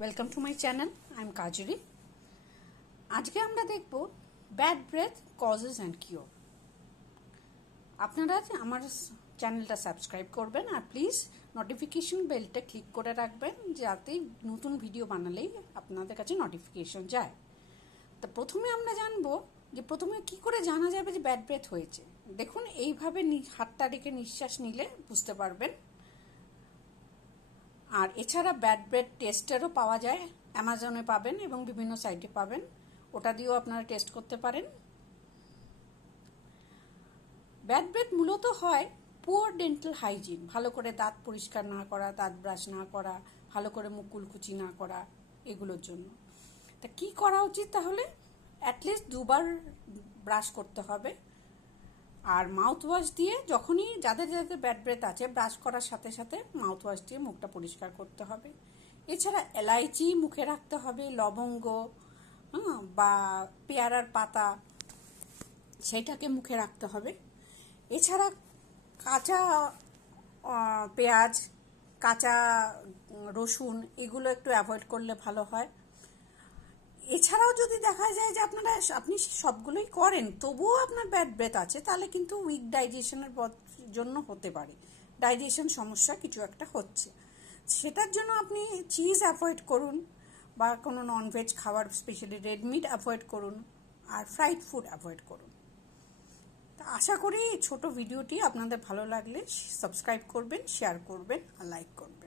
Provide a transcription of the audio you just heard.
Welcome to my channel. I am Kajari. আজকে আমরা দেখব bad breadth causes and cure. আপনারা আমার চ্যানেলটা সাবস্ক্রাইব করবেন আর প্লিজ নোটিফিকেশন বেলটা ক্লিক করে রাখবেন, যাতে নতুন ভিডিও বানালেই আপনাদের কাছে নোটিফিকেশন যায়। তো প্রথমে আমরা জানবো যে প্রথমে কি করে জানা যাবে যে ব্যাড ব্রেথ হয়েছে। দেখুন, এইভাবে হাতটা রেখে নিঃশ্বাস নিলে বুঝতে পারবেন। আর এছাড়া ব্যাড ব্রেথ টেস্টারও পাওয়া যায়, অ্যামাজনে পাবেন এবং বিভিন্ন সাইটে পাবেন, ওটা দিয়েও আপনারা টেস্ট করতে পারেন। ব্যাড ব্রেথ মূলত হয় পুয়ার ডেন্টাল হাইজিন, ভালো করে দাঁত পরিষ্কার না করা, দাঁত ব্রাশ না করা, ভালো করে মুখ কুলকুচি না করা, এগুলোর জন্য। তা কি করা উচিত তাহলে? অ্যাটলিস্ট 2বার ব্রাশ করতে হবে। আর মাউথ ওয়াশ দিয়ে যখনই যাদের যাদের ব্যাড ব্রেথ আছে, ব্রাশ করার সাথে সাথে মাউথ ওয়াশ দিয়ে মুখটা পরিষ্কার করতে হবে। এছাড়া এলাইচি মুখে রাখতে হবে, লবঙ্গ বা পেয়ারার পাতা সেটাকে মুখে রাখতে হবে। এছাড়া কাঁচা পেঁয়াজ, কাঁচা রসুন এগুলো একটু অ্যাভয়েড করলে ভালো হয়। এছাড়াও যদি দেখা যায় যে আপনি সবগুলোই করেন তবুও আপনার ব্যাড ব্রেথ আছে, তাহলে কিন্তু উইক ডাইজেশনের জন্য হতে পারে, ডাইজেশন সমস্যা কিছু একটা হচ্ছে। সেটার জন্য আপনি চিজ অ্যাভয়েড করুন বা কোনো ননভেজ খাবার, স্পেশালি রেড মিট অ্যাভয়েড করুন আর ফ্রাইড ফুড অ্যাভয়েড করুন। তা আশা করি এই ছোটো ভিডিওটি আপনাদের ভালো লাগলে সাবস্ক্রাইব করবেন, শেয়ার করবেন আর লাইক করবেন।